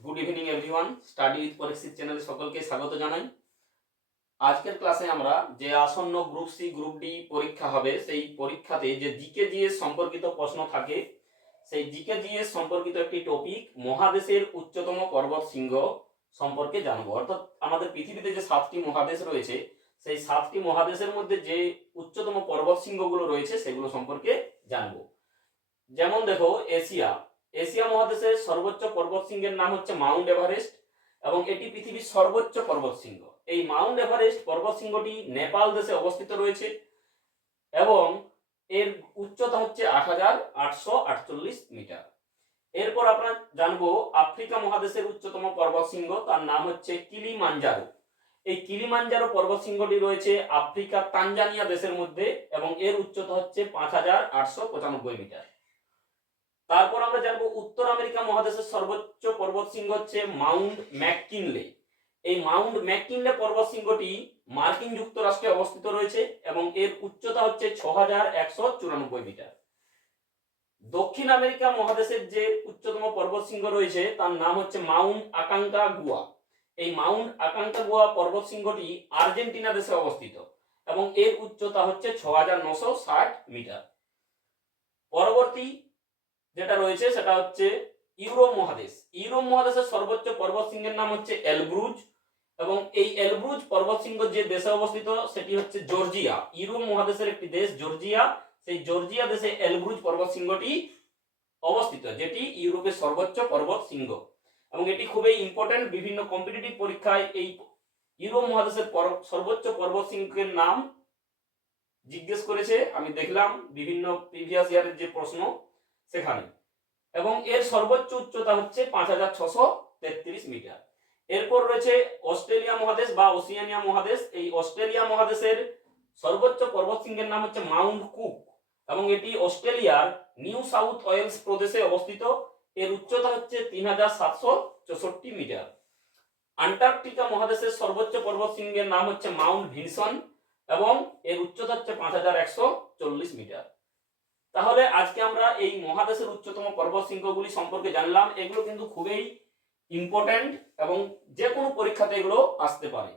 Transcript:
Good evening everyone study with Parikshit চ্যানেলে সকলকে স্বাগত জানাই। আজকের ক্লাসে আমরা যে আসন্ন গ্রুপ সি গ্রুপ ডি পরীক্ষা হবে, সেই পরীক্ষাতে যে জিকে জিএস সম্পর্কিত প্রশ্ন থাকে, সেই জিকে জিএস সম্পর্কিত একটি টপিক মহাদেশের উচ্চতম পর্বত শৃঙ্গ সম্পর্কে জানব। অর্থাৎ আমাদের পৃথিবীতে যে সাতটি মহাদেশ রয়েছে, সেই সাতটি মহাদেশের মধ্যে যে উচ্চতম পর্বত শৃঙ্গগুলো রয়েছে, সেগুলো সম্পর্কে জানব। যেমন দেখো, এশিয়া। এশিয়া মহাদেশের সর্বোচ্চ পর্বত শৃঙ্গের নাম হচ্ছে মাউন্ট এভারেস্ট এবং এটি পৃথিবীর সর্বোচ্চ পর্বত শৃঙ্গ। এই মাউন্ট এভারেস্ট পর্বত শৃঙ্গটি নেপাল দেশে অবস্থিত রয়েছে এবং এর উচ্চতা হচ্ছে আট হাজার আটশো আটচল্লিশ মিটার। এরপর আমরা জানব আফ্রিকা মহাদেশের উচ্চতম পর্বত শৃঙ্গ, তার নাম হচ্ছে কিলিমাঞ্জারো। এই কিলিমাঞ্জারো পর্বত শৃঙ্গটি রয়েছে আফ্রিকা তানজানিয়া দেশের মধ্যে এবং এর উচ্চতা হচ্ছে পাঁচ হাজার আটশো পঁচানব্বই মিটার। তারপর আমরা জানব উত্তর আমেরিকা মহাদেশের সর্বোচ্চ পর্বত শৃঙ্গ হচ্ছে মাউন্ট ম্যাককিনলে। এই মাউন্ট ম্যাককিনলে পর্বত শৃঙ্গটি মার্কিন যুক্তরাষ্ট্রে অবস্থিত রয়েছে এবং এর উচ্চতা হচ্ছে ছ মিটার। দক্ষিণ আমেরিকা মহাদেশের যে উচ্চতম পর্বত শৃঙ্গ রয়েছে, তার নাম হচ্ছে মাউন্ট আকাঙ্কা গুয়া। এই মাউন্ট আকাঙ্কা গুয়া পর্বত শৃঙ্গটি আর্জেন্টিনা দেশে অবস্থিত এবং এর উচ্চতা হচ্ছে ছ মিটার। পরবর্তী যেটা রয়েছে সেটা হচ্ছে ইউরোপ মহাদেশ। ইউরোপ মহাদেশের সর্বোচ্চ পর্বত শৃঙ্গের নাম হচ্ছে এলব্রুজ এবং এই এলব্রুজ পর্বত শৃঙ্গ যে দেশে অবস্থিত সেটি হচ্ছে জর্জিয়া। ইউরোপ মহাদেশের একটি দেশ জর্জিয়া। সেই জর্জিয়া দেশে এলব্রুজ পর্বত শৃঙ্গটি অবস্থিত, যেটি ইউরোপের সর্বোচ্চ পর্বত শৃঙ্গ। এবং এটি খুবই ইম্পর্টেন্ট বিভিন্ন কম্পিটিটিভ পরীক্ষায় এই ইউরোপ মহাদেশের সর্বোচ্চ পর্বত শৃঙ্গের নাম জিজ্ঞেস করেছে। আমি দেখলাম বিভিন্ন প্রিভিয়াস ইয়ারের যে প্রশ্ন সেখানে। এবং এর সর্বোচ্চ উচ্চতা হচ্ছে পাঁচ হাজার ছশো তেত্রিশ মিটার। এরপর রয়েছে অস্ট্রেলিয়া মহাদেশ বা ওসিয়ানিয়া মহাদেশ। এই অস্ট্রেলিয়া মহাদেশের সর্বোচ্চ পর্বত শৃঙ্গের নাম হচ্ছে মাউন্ট কুক। এবং এটি অস্ট্রেলিয়ার নিউ সাউথ ওয়েলস প্রদেশে অবস্থিত। এর উচ্চতা হচ্ছে তিন হাজার সাতশো চৌষট্টি মিটার। আন্টার্কটিকা মহাদেশের সর্বোচ্চ পর্বত শৃঙ্গের নাম হচ্ছে মাউন্ট ভিনসন। এবং এর উচ্চতা হচ্ছে পাঁচ হাজার একশো চল্লিশ মিটার। তাহলে আজকে আমরা এই মহাদেশের উচ্চতম পর্বত শৃঙ্গগুলি সম্পর্কে জানলাম। এগুলো কিন্তু খুবই ইম্পর্ট্যান্ট এবং যে কোনো পরীক্ষাতে এগুলো আসতে পারে।